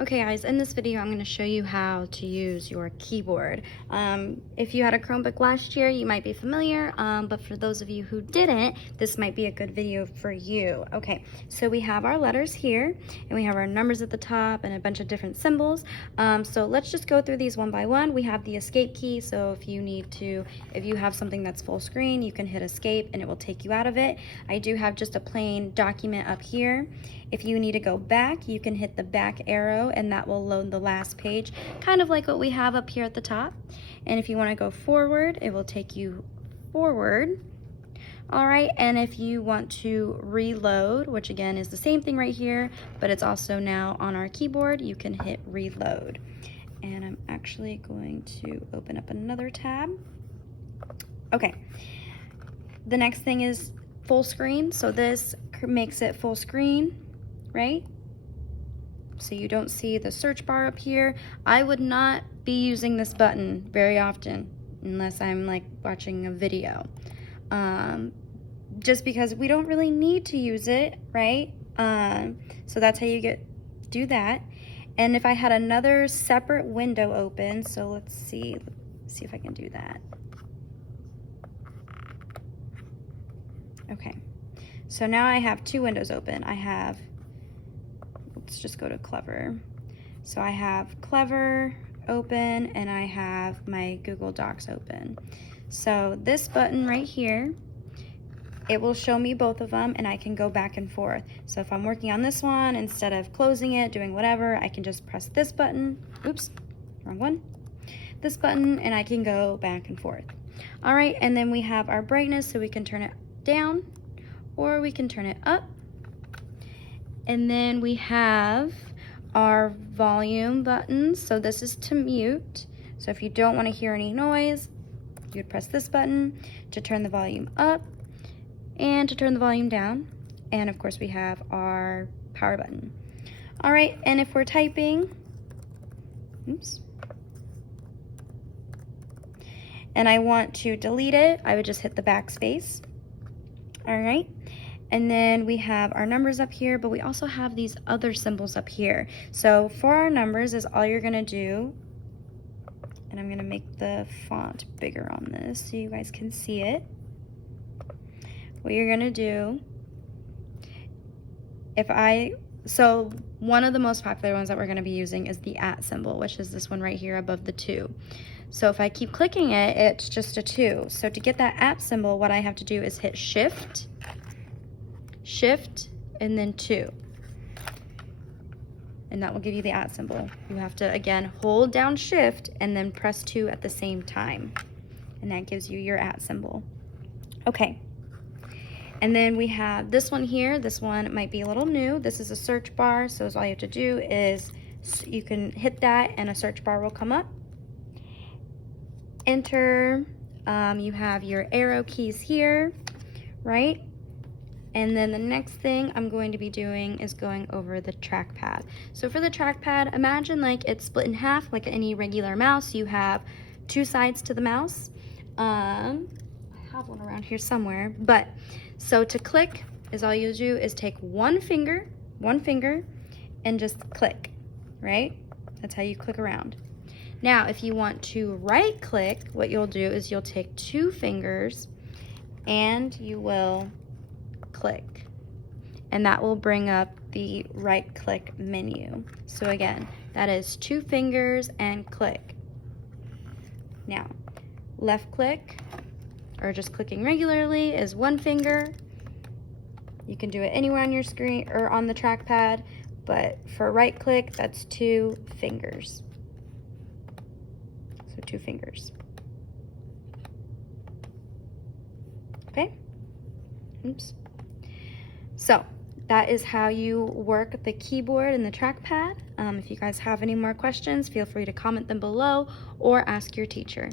Okay guys, in this video I'm going to show you how to use your keyboard. If you had a Chromebook last year, you might be familiar, but for those of you who didn't, this might be a good video for you. Okay, so we have our letters here, and we have our numbers at the top and a bunch of different symbols. So let's just go through these one by one. We have the escape key, so if you have something that's full screen, you can hit escape and it will take you out of it. I do have just a plain document up here. If you need to go back, you can hit the back arrow and that will load the last page, kind of like what we have up here at the top. And if you want to go forward, it will take you forward. All right, and if you want to reload, which again is the same thing right here, but it's also now on our keyboard, you can hit reload. And I'm actually going to open up another tab. Okay, the next thing is full screen. So this makes it full screen, right? So you don't see the search bar up here. I would not be using this button very often unless I'm like watching a video. Just because we don't really need to use it, right? So that's how you do that. And if I had another separate window open, so let's see if I can do that. Okay, so now I have two windows open. Let's just go to Clever. So I have Clever open and I have my Google Docs open. So this button right here, it will show me both of them and I can go back and forth. So if I'm working on this one, instead of closing it, doing whatever, I can just press this button. Oops, wrong one. This button and I can go back and forth. All right, and then we have our brightness, so we can turn it down or we can turn it up. And then we have our volume button. So this is to mute. So if you don't want to hear any noise, you would press this button to turn the volume up and to turn the volume down. And of course we have our power button. All right, and if we're typing, oops, and I want to delete it, I would just hit the backspace. All right. And then we have our numbers up here, but we also have these other symbols up here. So for our numbers is all you're gonna do, and I'm gonna make the font bigger on this so you guys can see it. What you're gonna do, so one of the most popular ones that we're gonna be using is the @ symbol, which is this one right here above the 2. So if I keep clicking it, it's just a 2. So to get that @ symbol, what I have to do is hit Shift, and then 2. And that will give you the @ symbol. You have to, again, hold down Shift and then press 2 at the same time. And that gives you your @ symbol. Okay. And then we have this one here. This one might be a little new. This is a search bar. So all you have to do is you can hit that and a search bar will come up. Enter. You have your arrow keys here, right? And then the next thing I'm going to be doing is going over the trackpad. So for the trackpad, imagine like it's split in half, like any regular mouse. You have 2 sides to the mouse. I have one around here somewhere, but so to click is all you do is take one finger, and just click, right? That's how you click around. Now, if you want to right click, what you'll do is you'll take 2 fingers and you will click, and that will bring up the right click menu. So again, that is 2 fingers and click. Now, left click, or just clicking regularly, is 1 finger. You can do it anywhere on your screen or on the trackpad, but for right click, that's 2 fingers. So 2 fingers. Okay? Oops. So that is how you work the keyboard and the trackpad. If you guys have any more questions, feel free to comment them below or ask your teacher.